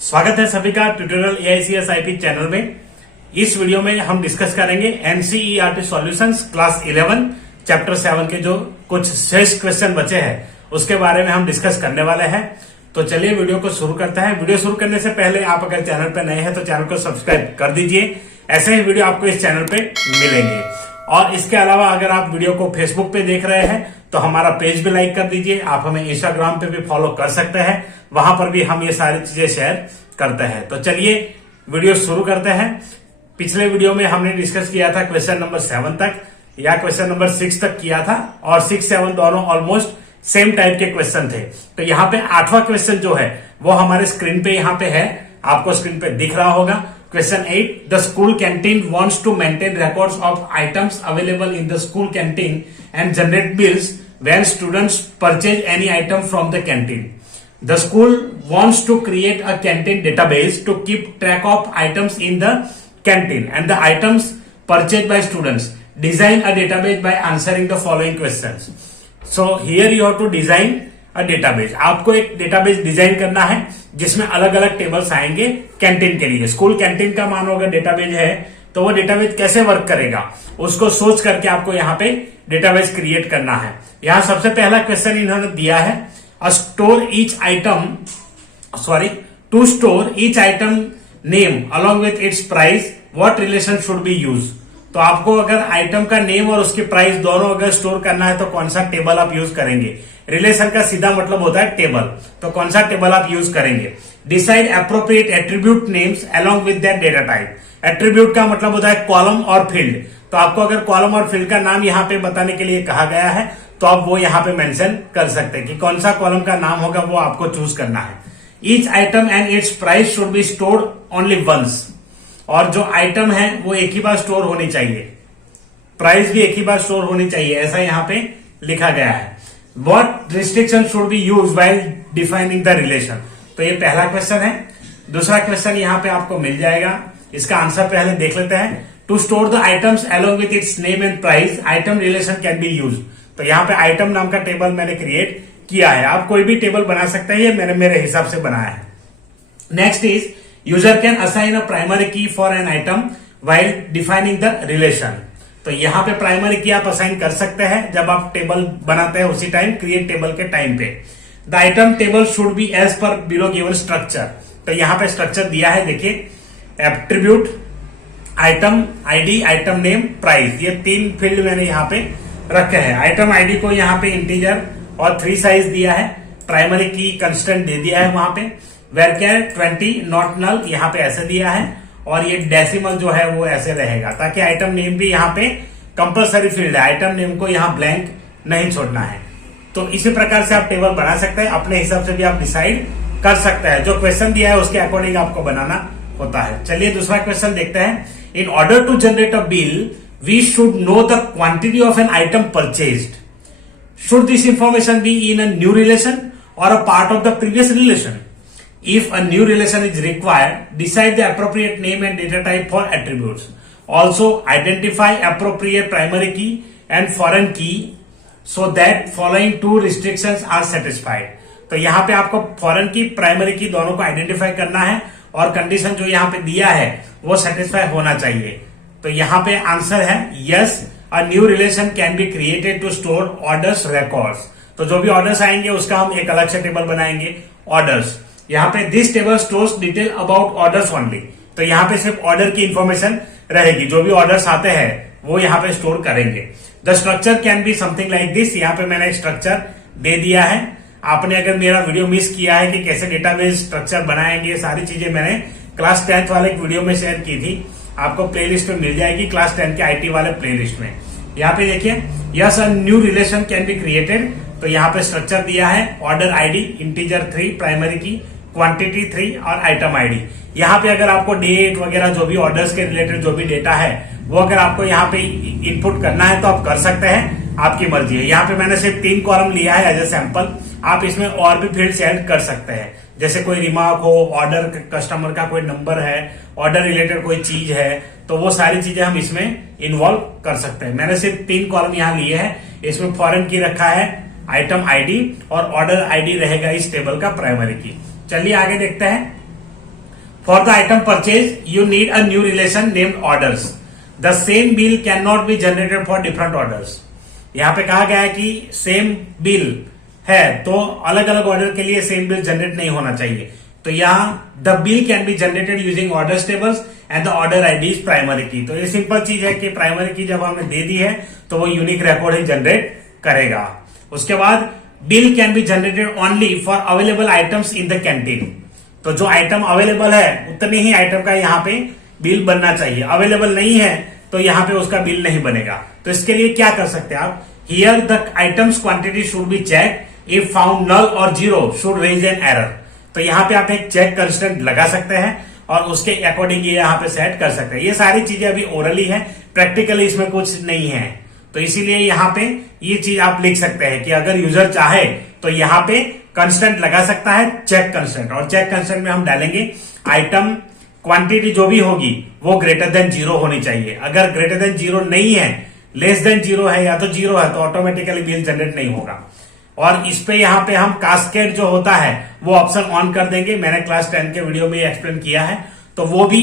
स्वागत है सभी का ट्यूटोरियल एआईसीएस आईपी चैनल में। इस वीडियो में हम डिस्कस करेंगे एनसीईआरटी सॉल्यूशंस क्लास 11 चैप्टर 7 के जो कुछ शेष क्वेश्चन बचे हैं उसके बारे में हम डिस्कस करने वाले हैं। तो चलिए वीडियो को शुरू करते हैं। वीडियो शुरू करने से पहले आप अगर चैनल पर नए हैं तो चैनल को सब्सक्राइब कर दीजिए। ऐसे ही वीडियो आपको इस चैनल पे मिलेंगे। और इसके अलावा अगर आप वीडियो को फेसबुक पे देख रहे हैं तो हमारा पेज भी लाइक कर दीजिए। आप हमें इंस्टाग्राम पे भी फॉलो कर सकते हैं, वहां पर भी हम ये सारी चीजें शेयर करते हैं। तो चलिए वीडियो शुरू करते हैं। पिछले वीडियो में हमने डिस्कस किया था क्वेश्चन नंबर 7 तक या क्वेश्चन नंबर 6 तक किया था और 6, 7 दोनों ऑलमोस्ट सेम टाइप के क्वेश्चन थे। तो यहाँ पे 8वां क्वेश्चन जो है वो हमारे स्क्रीन पे यहाँ पे है, आपको स्क्रीन पे दिख रहा होगा। Question 8. The school canteen wants to maintain records of items available in the school canteen and generate bills when students purchase any item from the canteen. The school wants to create a canteen database to keep track of items in the canteen and the items purchased by students. Design a database by answering the following questions. So here you have to design a database. आपको एक database design करना है जिसमें अलग अलग tables आएंगे canteen के लिए। स्कूल कैंटीन का मानो अगर डेटाबेस है तो वो डेटाबेस कैसे वर्क करेगा उसको सोच करके आपको यहाँ पे डेटाबेस क्रिएट करना है। यहाँ सबसे पहला क्वेश्चन इन्होंने दिया है, to store each item name along with its price what relation should be use. तो आपको अगर आइटम का नेम और उसकी प्राइस दोनों अगर स्टोर करना है तो कौन सा टेबल आप यूज करेंगे। रिलेशन का सीधा मतलब होता है टेबल, तो कौन सा टेबल आप यूज करेंगे। Decide appropriate attribute names along with that data type. Attribute का मतलब होता है कॉलम और फील्ड। तो आपको अगर कॉलम और फील्ड का नाम यहाँ पे बताने के लिए कहा गया है तो आप वो यहाँ पे मेंशन कर सकते हैं कि कौन सा कॉलम का नाम होगा, वो आपको चूज करना है। Each item and its price should be stored only once. और जो आइटम है वो एक ही बार स्टोर होनी चाहिए, प्राइस भी एक ही बार स्टोर होनी चाहिए, ऐसा यहाँ पे लिखा गया है। What restriction should be used while defining the relation? तो ये पहला क्वेश्चन है। दूसरा क्वेश्चन यहाँ पे आपको मिल जाएगा, इसका आंसर पहले देख लेते हैं। To store the items along with its name and price, item relation can be used। तो यहाँ पे आइटम नाम का टेबल मैंने क्रिएट किया है। आप कोई भी टेबल बना सकते हैं, ये मैंने मेरे हिसाब से बनाया है। Next is user can assign a primary key for an item while defining the relation। तो यहाँ पे प्राइमरी की आप असाइन कर सकते हैं जब आप टेबल बनाते हैं उसी टाइम, क्रिएट टेबल के टाइम पे। The item table should be as per below given structure. तो यहाँ पे स्ट्रक्चर दिया है, देखिए, attribute, item ID, item name, price, ये 3 फील्ड मैंने यहाँ पे रखे हैं। आइटम आईडी को यहाँ पे इंटीजर और 3 साइज दिया है। प्राइमरी की कंस्टेंट दे दिया है वहां पे। वेरकेयर 20 नॉट नल यहाँ पे ऐसे दिया है और ये डेसिमल जो है वो ऐसे रहेगा ताकि आइटम नेम भी यहाँ पे कंपलसरी फील्ड है, आइटम नेम को यहाँ ब्लैंक नहीं छोड़ना है। तो इसी प्रकार से आप टेबल बना सकते हैं, अपने हिसाब से भी आप डिसाइड कर सकते हैं। जो क्वेश्चन दिया है उसके अकॉर्डिंग आपको बनाना होता है। चलिए दूसरा क्वेश्चन देखते हैं। In order to generate a bill we should know the quantity of an item purchased. Should this information be in a new relation or a part of the previous relation. If a new relation is required, decide the appropriate name and data type for attributes. Also, identify appropriate primary key and foreign key so that following 2 restrictions are satisfied. तो यहाँ पे आपको foreign की, primary की दोनों को identify करना है और कंडीशन जो यहाँ पे दिया है वो सेटिस्फाई होना चाहिए। तो यहाँ पे आंसर है yes, a new relation can be created to store orders records. तो जो भी ऑर्डर्स आएंगे उसका हम एक अलग से टेबल बनाएंगे, ऑर्डर्स। यहाँ पे this table stores detail about orders only. तो यहाँ पे सिर्फ ऑर्डर की इंफॉर्मेशन रहेगी, जो भी ऑर्डर्स आते हैं वो यहाँ पे स्टोर करेंगे। The structure can be something like this. यहाँ पे मैंने स्ट्रक्चर दे दिया है। आपने अगर मेरा वीडियो मिस किया है कि कैसे डेटाबेस स्ट्रक्चर बनाएंगे, सारी चीजें मैंने क्लास 10th वाले एक वीडियो में शेयर की थी, आपको प्लेलिस्ट में मिल जाएगी, क्लास 10 के आईटी वाले प्लेलिस्ट में। यहाँ पे देखिए, yes a new relation can be created. तो यहाँ पे स्ट्रक्चर दिया है, ऑर्डर आईडी इंटीजर 3, प्राइमरी की, क्वांटिटी 3 और आइटम आईडी। यहाँ पे अगर आपको डेट वगैरह जो भी ऑर्डर्स के रिलेटेड जो भी डेटा है वो अगर आपको यहाँ पे इनपुट करना है तो आप कर सकते हैं, आपकी मर्जी है। यहाँ पे मैंने सिर्फ 3 कॉलम लिया है एज ए सैंपल। आप इसमें और भी फील्ड ऐड कर सकते हैं, जैसे कोई रिमार्क हो, ऑर्डर कस्टमर का कोई नंबर है, ऑर्डर रिलेटेड कोई चीज है, तो वो सारी चीजें हम इसमें इन्वॉल्व कर सकते हैं। मैंने सिर्फ 3 कॉलम यहाँ लिए हैं। इसमें फॉरेन की रखा है, आइटम आईडी और ऑर्डर आईडी रहेगा इस टेबल का प्राइमरी की। चलिए आगे देखते हैं। For the item purchased, you need a new relation named orders. The same bill cannot be generated for different orders. यहाँ पे कहा गया है कि सेम बिल है तो अलग अलग ऑर्डर के लिए सेम बिल जनरेट नहीं होना चाहिए. तो यहाँ the bill can be generated using order tables and the order ID is primary key. तो ये सिंपल चीज है कि प्राइमरी की जब हमने दे दी है तो वो यूनिक रिकॉर्ड ही जनरेट करेगा. उसके बाद bill can be generated only for available items in the canteen. तो जो आइटम अवेलेबल है उतनी ही आइटम का यहाँ पे बिल बनना चाहिए. अवेलेबल नहीं है तो यहाँ पे उसका बिल नहीं बनेगा. तो इसके लिए क्या कर सकते हैं आप, here the items quantity should be check, if found null or zero should raise an error. तो यहाँ पे आप एक चेक कंस्टेंट लगा सकते हैं और उसके अकॉर्डिंग ये यहाँ पे सेट कर सकते हैं. ये सारी चीजें अभी ओरली है, प्रैक्टिकली इसमें कुछ नहीं है. तो इसीलिए यहाँ पे ये चीज आप लिख सकते हैं कि अगर यूजर चाहे तो यहाँ पे कंस्टेंट लगा सकता है, चेक कंस्टेंट. और चेक कंस्टेंट में हम डालेंगे आइटम क्वांटिटी जो भी होगी वो ग्रेटर देन जीरो होनी चाहिए. अगर ग्रेटर देन जीरो नहीं है, लेस देन जीरो है या तो जीरो है तो ऑटोमेटिकली बिल जनरेट नहीं होगा. और इस पे यहाँ पे हम कास्केड जो होता है वो ऑप्शन ऑन कर देंगे. मैंने क्लास 10 के वीडियो में एक्सप्लेन किया है. तो वो भी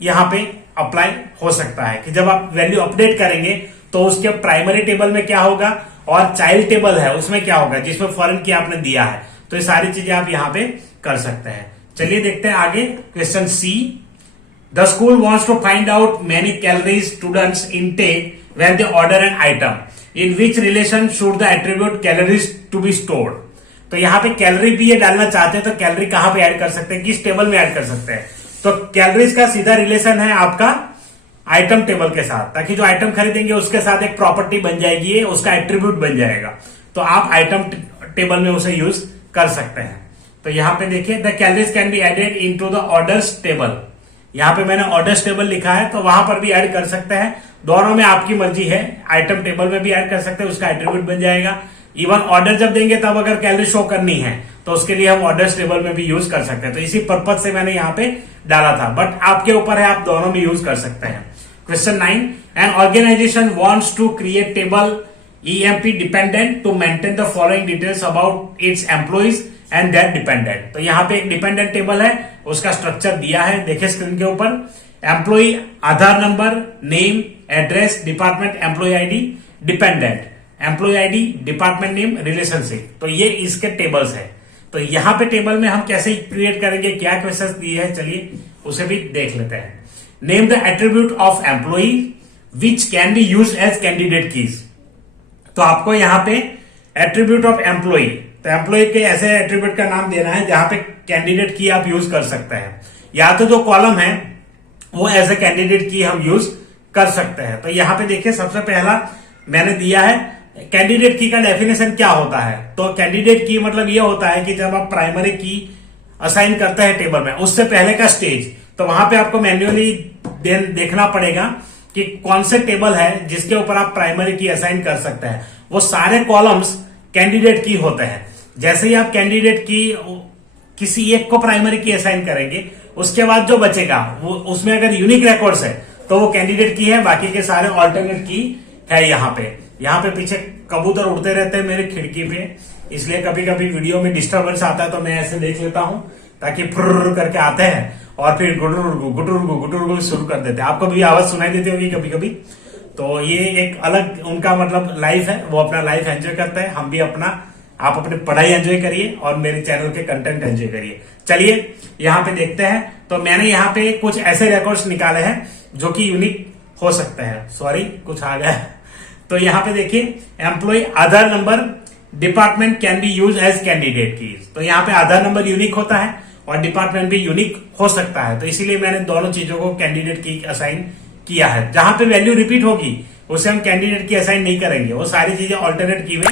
यहाँ पे अप्लाई हो सकता है कि जब आप वैल्यू अपडेट करेंगे तो उसके प्राइमरी टेबल में क्या होगा और चाइल्ड टेबल है उसमें क्या होगा जिसमें फॉरेन की आपने दिया है. तो ये सारी चीजें आप यहाँ पे कर सकते हैं. चलिए देखते हैं आगे. Question C, the school wants to find out many calories students intake when they order an item, in which relation should the attribute calories to be stored. तो यहाँ पे कैलोरी भी ये डालना चाहते हैं तो कैलोरी कहां पे ऐड कर सकते हैं, किस टेबल में ऐड कर सकते हैं. तो कैलोरीज का सीधा रिलेशन है आपका आइटम टेबल के साथ, ताकि जो आइटम खरीदेंगे उसके साथ एक प्रॉपर्टी बन जाएगी, उसका एट्रीब्यूट बन जाएगा. तो आप आइटम टेबल में उसे यूज कर सकते हैं. तो यहाँ पे देखिए, the calories can be added into the orders table. यहाँ पे मैंने ऑर्डर्स टेबल लिखा है तो वहां पर भी ऐड कर सकते हैं. दोनों में आपकी मर्जी है. आइटम टेबल में भी ऐड कर सकते हैं, उसका एट्रीब्यूट बन जाएगा. इवन ऑर्डर जब देंगे तब अगर कैलोरी शो करनी है तो उसके लिए हम ऑर्डर्स टेबल में भी यूज कर सकते हैं. तो इसी पर्पज से मैंने यहाँ पे डाला था, बट आपके ऊपर है, आप दोनों में यूज कर सकते हैं. Question 9, an organization wants to create table EMP dependent to maintain the following details about its employees and that dependent. तो यहाँ पे एक डिपेंडेंट टेबल है, उसका स्ट्रक्चर दिया है, देखिए स्क्रीन के ऊपर. Employee Aadhaar number, name, address, department, employee ID, dependent, employee ID, department name, relationship. तो ये इसके टेबल्स है. तो यहाँ पे टेबल में हम कैसे क्रिएट करेंगे, क्या क्वेश्चन दिए है, चलिए उसे भी देख लेते हैं. Name the attribute of employee which can be use as candidate keys. तो आपको यहाँ पे एट्रीब्यूट ऑफ एम्प्लॉय, तो एम्प्लॉय के ऐसे एट्रीब्यूट का नाम देना है जहां पे कैंडिडेट की आप यूज कर सकते हैं, या तो जो कॉलम है वो एज ए कैंडिडेट की हम यूज कर सकते हैं. तो यहाँ पे देखिए, सबसे पहला मैंने दिया है कैंडिडेट की का डेफिनेशन क्या होता है. तो कैंडिडेट की मतलब ये होता है कि जब आप प्राइमरी की असाइन करते हैं टेबल में, उससे पहले का स्टेज. तो वहां पे आपको मैन्युअली देखना पड़ेगा कि कौन से टेबल है जिसके ऊपर आप प्राइमरी की असाइन कर सकते हैं. वो सारे कॉलम्स कैंडिडेट की होते हैं. जैसे ही आप कैंडिडेट की किसी एक को प्राइमरी की असाइन करेंगे, उसके बाद जो बचेगा वो उसमें अगर यूनिक रिकॉर्ड्स है तो वो कैंडिडेट की है, बाकी के सारे ऑल्टरनेट की है. यहाँ पे पीछे कबूतर उड़ते रहते हैं मेरे खिड़की पे, इसलिए कभी कभी वीडियो में डिस्टर्बेंस आता है तो मैं ऐसे देख लेता हूं, ताकि फुर्र करके आते हैं और फिर गुटुर शुरू कर देते हैं. आपको भी आवाज सुनाई देती होगी कभी कभी. तो ये एक अलग उनका मतलब लाइफ है, वो अपना लाइफ एंजॉय करते हैं. हम भी अपना, आप अपनी पढ़ाई एंजॉय करिए और मेरे चैनल के कंटेंट एंजॉय करिए. चलिए यहाँ पे देखते हैं. तो मैंने यहाँ पे कुछ ऐसे रिकॉर्ड्स निकाले हैं जो कि यूनिक हो सकते हैं. सॉरी, कुछ आ गया. तो यहाँ पे देखिए, employee Aadhaar number, department can be use as candidate keys. तो यहाँ पे आधार नंबर यूनिक होता है और डिपार्टमेंट भी यूनिक हो सकता है. तो इसीलिए मैंने दोनों चीजों को कैंडिडेट की असाइन किया है. जहां पे वैल्यू रिपीट होगी उसे हम कैंडिडेट की असाइन नहीं करेंगे, वो सारी चीजें ऑल्टरनेट की में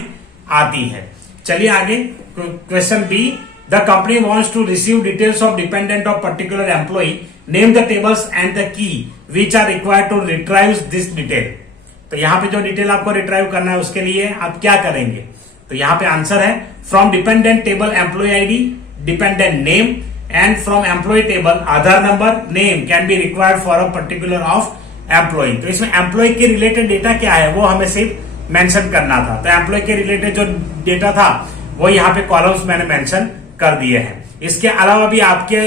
आती है. चलिए आगे. Question B, the company wants to receive details of dependent of particular employee, name the tables and the key which are required to retrieve this detail. तो यहाँ पे जो डिटेल आपको रिट्राइव करना है उसके लिए आप क्या करेंगे. तो यहाँ पे आंसर है, from dependent table employee ID, dependent name, and from employee table Aadhaar number, name can be required for a particular of employee. तो इसमें एम्प्लॉय के रिलेटेड डेटा क्या है वो हमें सिर्फ मेंशन करना था. तो एम्प्लॉय के रिलेटेड जो डेटा था वो यहाँ पे कॉलम्स मैंने मेंशन कर दिए हैं. इसके अलावा भी आपके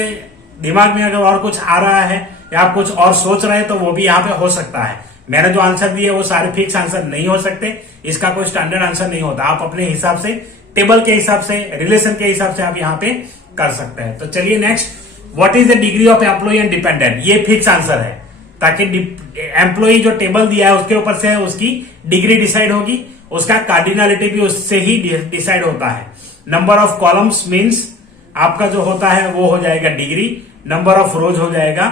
दिमाग में अगर और कुछ आ रहा है या आप कुछ और सोच रहे हैं तो वो भी यहाँ पे हो सकता है। मैंने जो आंसर दिए वो सारे फिक्स आंसर नहीं हो सकते, इसका कोई स्टैंडर्ड आंसर नहीं होता। आप अपने हिसाब से, टेबल के हिसाब से, रिलेशन के हिसाब से आप यहाँ पे कर सकते हैं। तो चलिए next, what is the degree of employee and dependent, ये फिक्स आंसर है, ताकि एम्प्लॉय जो टेबल दिया है उसके ऊपर से उसकी डिग्री डिसाइड होगी, उसका कार्डिनलिटी भी उससे ही डिसाइड होता है। नंबर ऑफ कॉलम्स मींस आपका जो होता है वो हो जाएगा डिग्री, नंबर ऑफ रोज हो जाएगा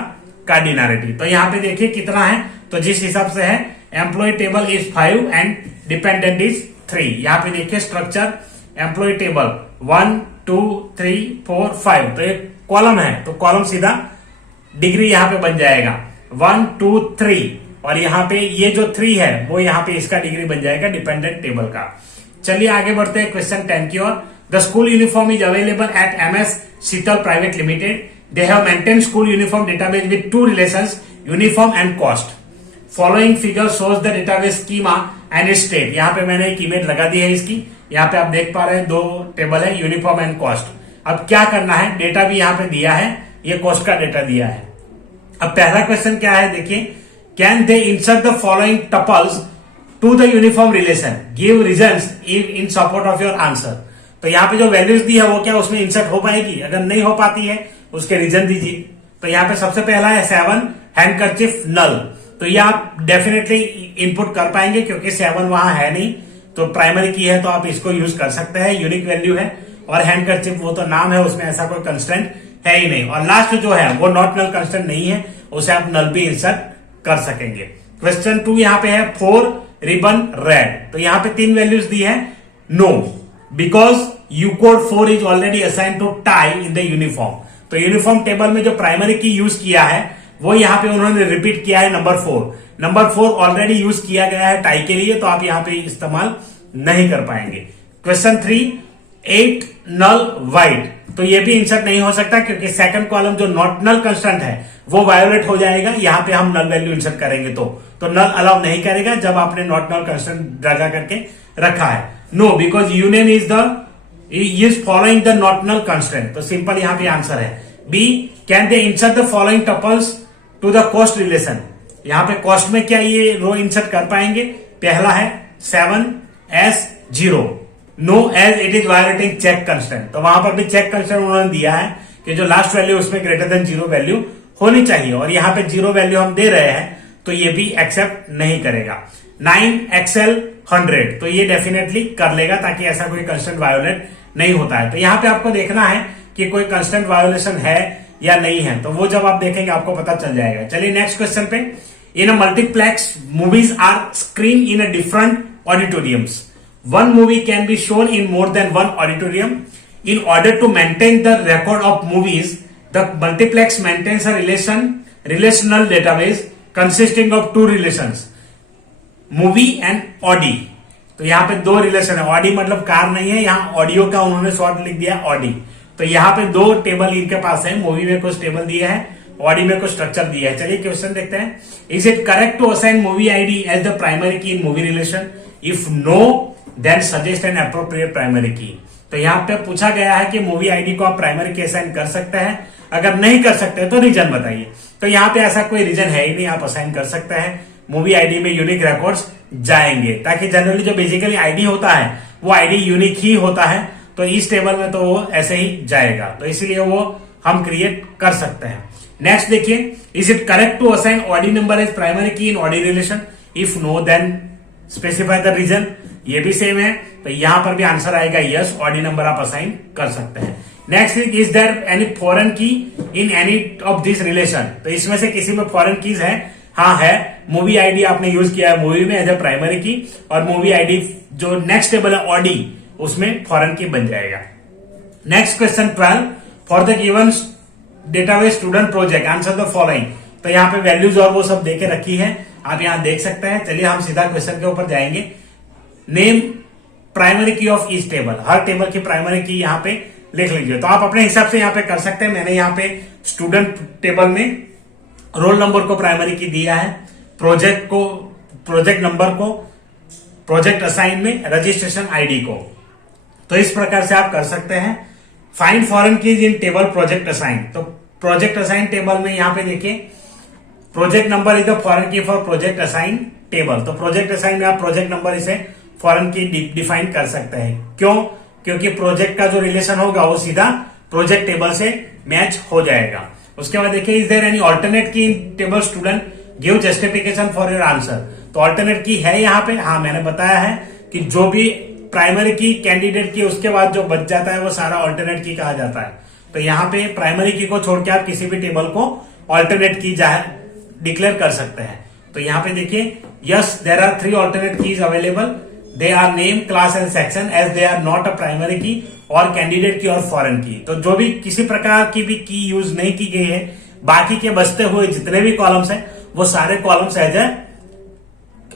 कार्डिनलिटी। तो यहाँ पे देखिए कितना है, तो जिस हिसाब से है employee table is 5 and dependent is 3। यहाँ पे देखिए स्ट्रक्चर एम्प्लॉय टेबल 1 2 3 4 5, तो एक कॉलम है तो कॉलम सीधा डिग्री यहाँ पे बन जाएगा 1 2 3, और यहाँ पे ये जो 3 है वो यहाँ पे इसका डिग्री बन जाएगा डिपेंडेंट टेबल का। चलिए आगे बढ़ते हैं क्वेश्चन 10 की ओर। The school uniform is available at MS Sheetal private limited, they have maintain school uniform database with 2 relations, uniform and cost. Following figure shows the database schema and its state. यहाँ पे मैंने एक इमेज लगा दी है इसकी, यहाँ पे आप देख पा रहे हैं 2 टेबल है, यूनिफॉर्म एंड कॉस्ट। अब क्या करना है, डेटा भी यहाँ पे दिया है, ये कॉस्ट का डेटा दिया है। अब पहला क्वेश्चन क्या है देखिए, can they insert the following tuples to the uniform relation, give reasons in support of your answer. तो यहाँ पे जो वैल्यूज दी है वो क्या उसमें इंसर्ट हो पाएगी, अगर नहीं हो पाती है उसके रीजन दीजिए। तो यहाँ पे सबसे पहला है 7 हैंडकरचिफ नल, तो ये आप डेफिनेटली इनपुट कर पाएंगे क्योंकि 7 वहां है नहीं, तो प्राइमरी की है तो आप इसको यूज कर सकते हैं, यूनिक वैल्यू है। और हैंडकरचिफ वो तो नाम है, उसमें ऐसा कोई कंस्टेंट है ही नहीं। और लास्ट जो है वो नॉट नल कंस्टेंट नहीं है, उसे आप नल भी इंसर्ट कर सकेंगे। क्वेश्चन 2 यहाँ पे है 4 रिबन रेड, तो यहाँ पे 3 वैल्यूज दी है। No, because you code 4 is already assign to tie in the uniform. तो यूनिफॉर्म टेबल में जो प्राइमरी की यूज किया है वो यहाँ पे उन्होंने रिपीट किया है नंबर 4। नंबर 4 ऑलरेडी यूज किया गया है टाई के लिए, तो आप यहाँ पे इस्तेमाल नहीं कर पाएंगे। क्वेश्चन 3 8 नल वाइट, तो ये भी इंसर्ट नहीं हो सकता क्योंकि सेकंड कॉलम जो नॉट नल कंस्टेंट है वो वायोलेट हो जाएगा। यहाँ पे हम नल वैल्यू इंसर्ट करेंगे तो नल अलाउ नहीं करेगा जब आपने नॉट नल कंस्टेंट दर्जा करके रखा है। No, because union is following the not null constant, तो सिंपल यहाँ पे आंसर है B. Can they insert the following tuples to the cost relation, यहाँ पे कॉस्ट में क्या ये रो इंसर्ट कर पाएंगे। पहला है 7S0, no as it is violating check constant, तो वहां पर भी चेक कंस्टेंट उन्होंने दिया है कि जो लास्ट वैल्यू उसमें ग्रेटर देन 0 वैल्यू होनी चाहिए, और यहाँ पे 0 वैल्यू हम दे रहे हैं तो ये भी एक्सेप्ट नहीं करेगा। 9XL 100, तो ये डेफिनेटली कर लेगा ताकि ऐसा कोई कंस्टेंट वायोलेट नहीं होता है। तो यहाँ पे आपको देखना है कि कोई कंस्टेंट वायोलेशन है या नहीं है, तो वो जब आप देखेंगे आपको पता चल जाएगा। चलिए नेक्स्ट क्वेश्चन पे, in a multiplex movies are screen in a different auditoriums, one movie can be shown in more than one auditorium. In order to maintain the record of movies, the multiplex maintains a relational database consisting of 2 relations, movie and Audi. तो यहाँ पे 2 relation है, Audi मतलब car नहीं है, यहाँ audio का उन्होंने शॉर्ट लिख दिया ऑडी। तो यहाँ पे 2 टेबल इनके पास है, मूवी में कुछ टेबल दिए हैं, ऑडी में कुछ स्ट्रक्चर दिया है। चलिए क्वेश्चन देखते हैं, is it correct to assign movie ID as the primary key in movie relation, if no then suggest an appropriate primary key. तो यहाँ पे पूछा गया है कि मूवी आईडी को आप प्राइमरी की असाइन कर सकते हैं, अगर नहीं कर सकते तो रीजन बताइए। तो यहाँ पे ऐसा कोई रीजन है ही नहीं, आप असाइन कर सकते हैं। मूवी आईडी में यूनिक रिकॉर्ड्स जाएंगे, ताकि जनरली जो बेसिकली आईडी होता है वो आईडी यूनिक ही होता है, तो इस टेबल में तो वो ऐसे ही जाएगा, तो इसीलिए वो हम क्रिएट कर सकते हैं। नेक्स्ट देखिए, is it correct to assign audi number as primary key in audi relation, if no then specify the reason, ये भी सेम है, तो यहां पर भी आंसर आएगा यस, ऑडी नंबर आप असाइन कर सकते हैं। Next, is there any foreign key in any of this relation, तो इसमें से किसी में फॉरेन कीज है, हाँ है। मूवी आईडी आपने यूज किया है मूवी में एज ए प्राइमरी की, और मूवी आईडी जो नेक्स्ट टेबल है ऑडी उसमें फॉरेन की बन जाएगा। Next question 12, for the given database student project answer the following. तो यहाँ पे वैल्यूज और वो सब देके रखी है, आप यहाँ देख सकते हैं। चलिए हम सीधा क्वेश्चन के ऊपर जाएंगे। नेम प्राइमरी की of each table, her table की प्राइमरी की यहाँ पे लिख लीजिए। तो आप अपने हिसाब से यहाँ पे कर सकते हैं। मैंने यहाँ पे स्टूडेंट टेबल में रोल नंबर को प्राइमरी की दिया है, प्रोजेक्ट नंबर को, प्रोजेक्ट असाइन में रजिस्ट्रेशन आईडी को। तो इस प्रकार से आप कर सकते हैं। फाइंड फॉरेन कीज इन टेबल प्रोजेक्ट असाइन, तो प्रोजेक्ट असाइन टेबल में यहाँ पे देखिए project number is the foreign की फॉर प्रोजेक्ट असाइन टेबल। तो प्रोजेक्ट असाइन में आप प्रोजेक्ट नंबर इसे फॉरेन की डिफाइन कर सकते हैं। क्यों? क्योंकि प्रोजेक्ट का जो रिलेशन होगा वो सीधा प्रोजेक्ट टेबल से मैच हो जाएगा। उसके बाद देखिए इज देयर एनी ऑल्टरनेट की इन table student give justification for your answer. तो ऑल्टरनेट की है यहाँ पे, हाँ मैंने बताया है कि जो भी प्राइमरी की कैंडिडेट की उसके बाद जो बच जाता है वो सारा ऑल्टरनेट की कहा जाता है। तो यहाँ पे प्राइमरी की को छोड़ के आप किसी भी टेबल को ऑल्टरनेट की डिक्लेयर कर सकते हैं। तो यहाँ पे देखिए yes there are 3 alternate keys available, they are name class and section as they are not a primary key और कैंडिडेट की और फॉरेन की। तो जो भी किसी प्रकार की भी की यूज नहीं की गई है, बाकी के बचते हुए जितने भी कॉलम्स हैं वो सारे कॉलम्स एज ए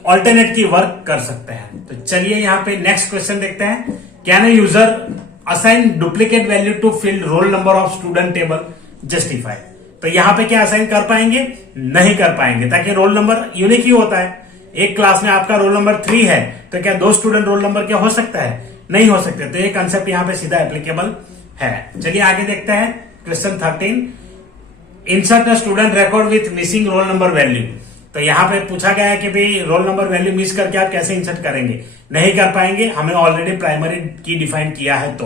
ऑल्टरनेट की वर्क कर सकते हैं। तो चलिए यहाँ पे नेक्स्ट क्वेश्चन देखते हैं। Can a user assign duplicate value to fill roll number of student table justify. तो यहाँ पे क्या असाइन कर पाएंगे? नहीं कर पाएंगे, ताकि रोल नंबर यूनिक ही होता है। एक क्लास में आपका रोल नंबर 3 है तो क्या 2 स्टूडेंट रोल नंबर क्या हो सकता है? नहीं हो सकते। तो ये कंसेप्ट यहाँ पे सीधा एप्लीकेबल है। चलिए आगे देखते हैं question 13। Insert a student record with missing roll number value. तो यहाँ पे पूछा गया है कि भाई रोल नंबर वैल्यू मिस करके आप कैसे इंसर्ट करेंगे? नहीं कर पाएंगे, हमें ऑलरेडी प्राइमरी की डिफाइन किया है। तो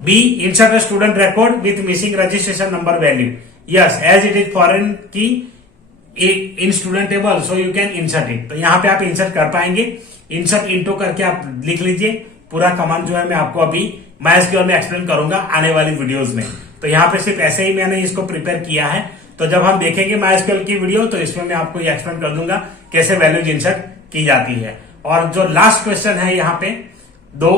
b insert a student record with missing registration number value. Yes as it is foreign key in student table so you can insert it. तो यहाँ पे आप इंसर्ट कर पाएंगे। इंसर्ट इनटू करके आप लिख लीजिए। पूरा कमांड जो है मैं आपको अभी MySQL में एक्सप्लेन करूंगा आने वाली वीडियोस में। तो यहाँ पे सिर्फ ऐसे ही मैंने इसको प्रिपेयर किया है। तो जब हम देखेंगे MySQL की वीडियो तो इसमें मैं आपको ये एक्सप्लेन कर दूंगा कैसे वैल्यूज इंसर्ट की जाती है। और जो लास्ट क्वेश्चन है यहाँ पे 2,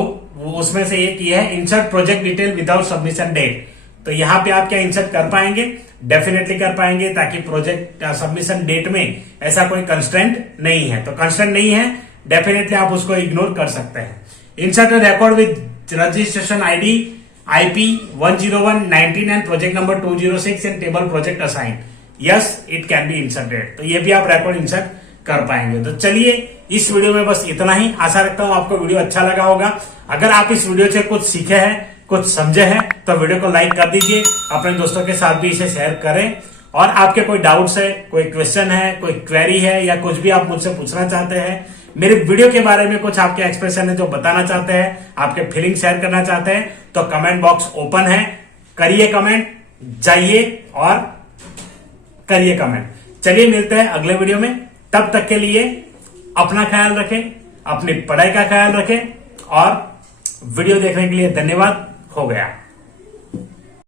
उसमें से एक ये है insert project detail without submission date. तो यहाँ पे आप क्या इंसर्ट कर पाएंगे? डेफिनेटली कर पाएंगे, ताकि प्रोजेक्ट सबमिशन डेट में ऐसा कोई कंस्ट्रेंट नहीं है। तो कंस्ट्रेंट नहीं है, डेफिनेटली आप उसको इग्नोर कर सकते हैं। Insert record with registration ID IP 10119 and project number 206 and table project assign. Yes it can be inserted. तो ये भी आप रिकॉर्ड इंसर्ट कर पाएंगे। तो चलिए इस वीडियो में बस इतना ही। आशा रखता हूं आपको वीडियो अच्छा लगा होगा। अगर आप इस वीडियो से कुछ सीखे हैं, कुछ समझे हैं, तो वीडियो को लाइक कर दीजिए, अपने दोस्तों के साथ भी इसे शेयर करें। और आपके कोई डाउट्स है, कोई क्वेश्चन है, कोई क्वेरी है या कुछ भी आप मुझसे पूछना चाहते हैं, मेरे वीडियो के बारे में कुछ आपके एक्सप्रेशन है जो बताना चाहते हैं, आपके फीलिंग शेयर करना चाहते हैं, तो कमेंट बॉक्स ओपन है। करिए कमेंट, जाइए और करिए कमेंट। चलिए मिलते हैं अगले वीडियो में। तब तक के लिए अपना ख्याल रखें, अपनी पढ़ाई का ख्याल रखें और वीडियो देखने के लिए धन्यवाद। हो गया।